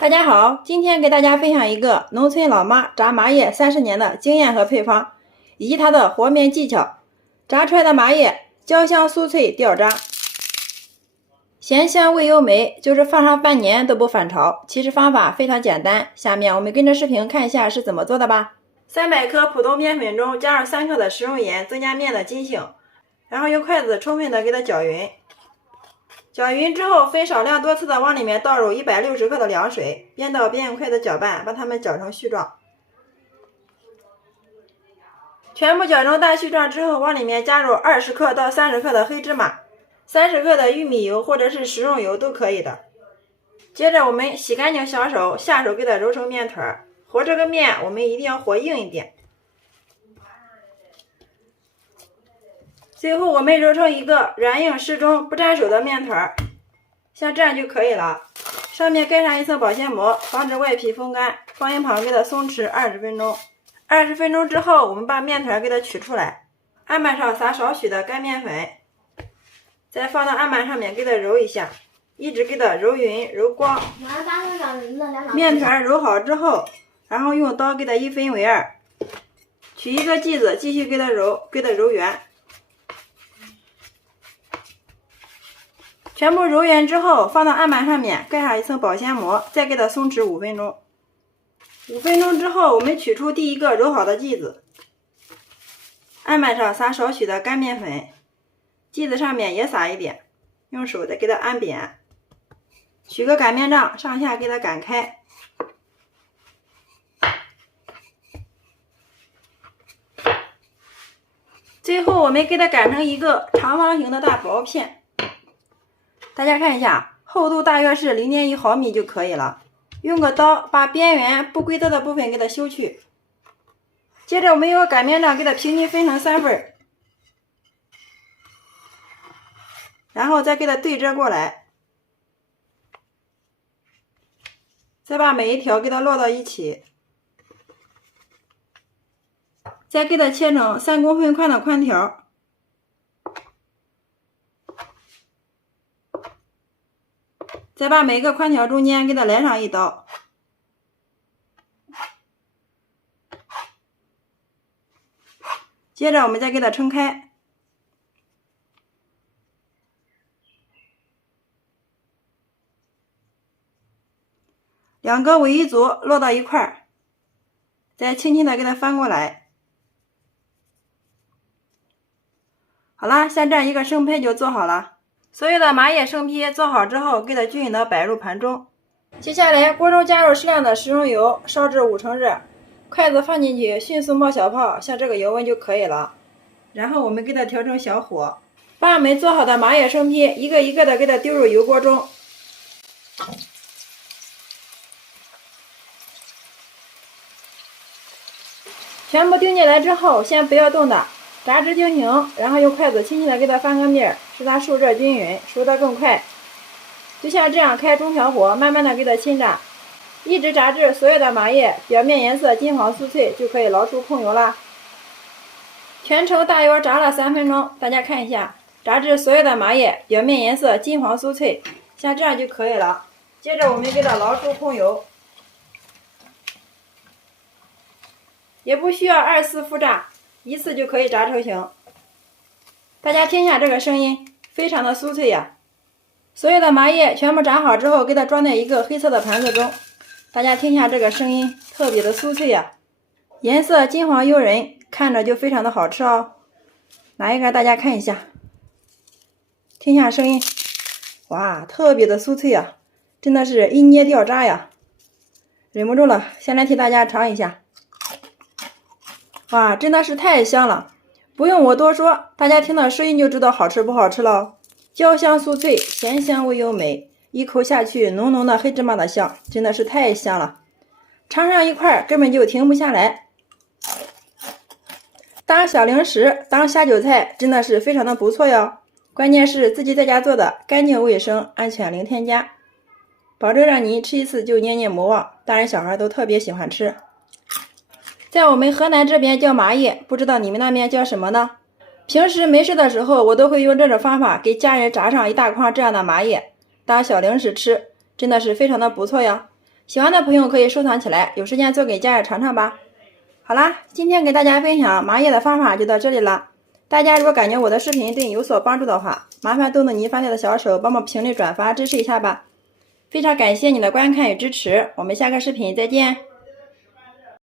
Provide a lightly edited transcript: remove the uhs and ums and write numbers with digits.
大家好，今天给大家分享一个农村老妈炸麻叶30年的经验和配方，以及它的和面技巧。炸出来的麻叶焦香酥脆掉渣，咸香味优美，就是放上半年都不反潮。其实方法非常简单，下面我们跟着视频看一下是怎么做的吧。300克普通面粉中加入3克的食用盐，增加面的筋性，然后用筷子充分的给它搅匀。搅匀之后，分少量多次的往里面倒入160克的凉水，边倒边用筷子搅拌，把它们搅成絮状。全部搅成大絮状之后，往里面加入20克到30克的黑芝麻，30克的玉米油或者是食用油都可以的。接着我们洗干净小手，下手给它揉成面团。和这个面我们一定要和硬一点。最后我们揉成一个软硬适中、不粘手的面团，像这样就可以了。上面盖上一层保鲜膜，防止外皮风干，放一旁给它松弛20分钟。20分钟之后，我们把面团给它取出来，案板上撒少许的干面粉，再放到案板上面给它揉一下，一直给它揉匀揉光。面团揉好之后，然后用刀给它1分为2，取一个剂子继续给它揉，给它揉圆。全部揉圆之后，放到案板上面盖上一层保鲜膜，再给它松弛5分钟。5分钟之后，我们取出第一个揉好的剂子，案板上撒少许的干面粉，剂子上面也撒一点，用手再给它按扁，取个擀面杖上下给它擀开。最后我们给它擀成一个长方形的大薄片。大家看一下，厚度大约是0.1毫米就可以了。用个刀把边缘不规则的部分给它修去。接着我们用擀面杖给它平均分成3份，然后再给它对折过来，再把每一条给它摞到一起，再给它切成3公分宽的宽条。再把每个宽条中间给它来上一刀，接着我们再给它撑开，两个为一组摞到一块儿，再轻轻的给它翻过来。好啦，像这样一个生胚就做好了。所有的麻叶生坯做好之后，给它均匀的摆入盘中。接下来锅中加入适量的食用油，烧至5成热，筷子放进去，迅速冒小泡，像这个油温就可以了。然后我们给它调成小火，把我们做好的麻叶生坯一个一个的给它丢入油锅中。全部丢进来之后，先不要动它，炸至定型，然后用筷子轻轻的给它翻个面，使它受热均匀，熟得更快。就像这样开中小火，慢慢的给它沁炸，一直炸至所有的麻叶表面颜色金黄酥脆，就可以捞出控油啦。全程大约炸了3分钟，大家看一下，炸至所有的麻叶表面颜色金黄酥脆，像这样就可以了。接着我们给它捞出控油，也不需要2次复炸，一次就可以炸成型。大家听一下这个声音，非常的酥脆呀。所有的麻叶全部炸好之后，给它装在一个黑色的盘子中。大家听一下这个声音，特别的酥脆呀，颜色金黄诱人，看着就非常的好吃哦。拿一个大家看一下，听一下声音，哇，特别的酥脆呀，真的是一捏掉渣呀，忍不住了，先来替大家尝一下。哇，真的是太香了，不用我多说，大家听到声音就知道好吃不好吃了。焦香酥脆，咸香味优美，一口下去浓浓的黑芝麻的香，真的是太香了，尝上一块根本就停不下来。当小零食，当下酒菜，真的是非常的不错哟。关键是自己在家做的，干净卫生，安全零添加，保证让你吃一次就念念不忘，大人小孩都特别喜欢吃。在我们河南这边叫麻叶，不知道你们那边叫什么呢？平时没事的时候，我都会用这种方法给家人炸上一大筐这样的麻叶，当小零食吃，真的是非常的不错呀。喜欢的朋友可以收藏起来，有时间做给家人尝尝吧。好啦，今天给大家分享麻叶的方法就到这里了。大家如果感觉我的视频对你有所帮助的话，麻烦动动你发财的小手，帮忙评论转发支持一下吧。非常感谢你的观看与支持，我们下个视频再见。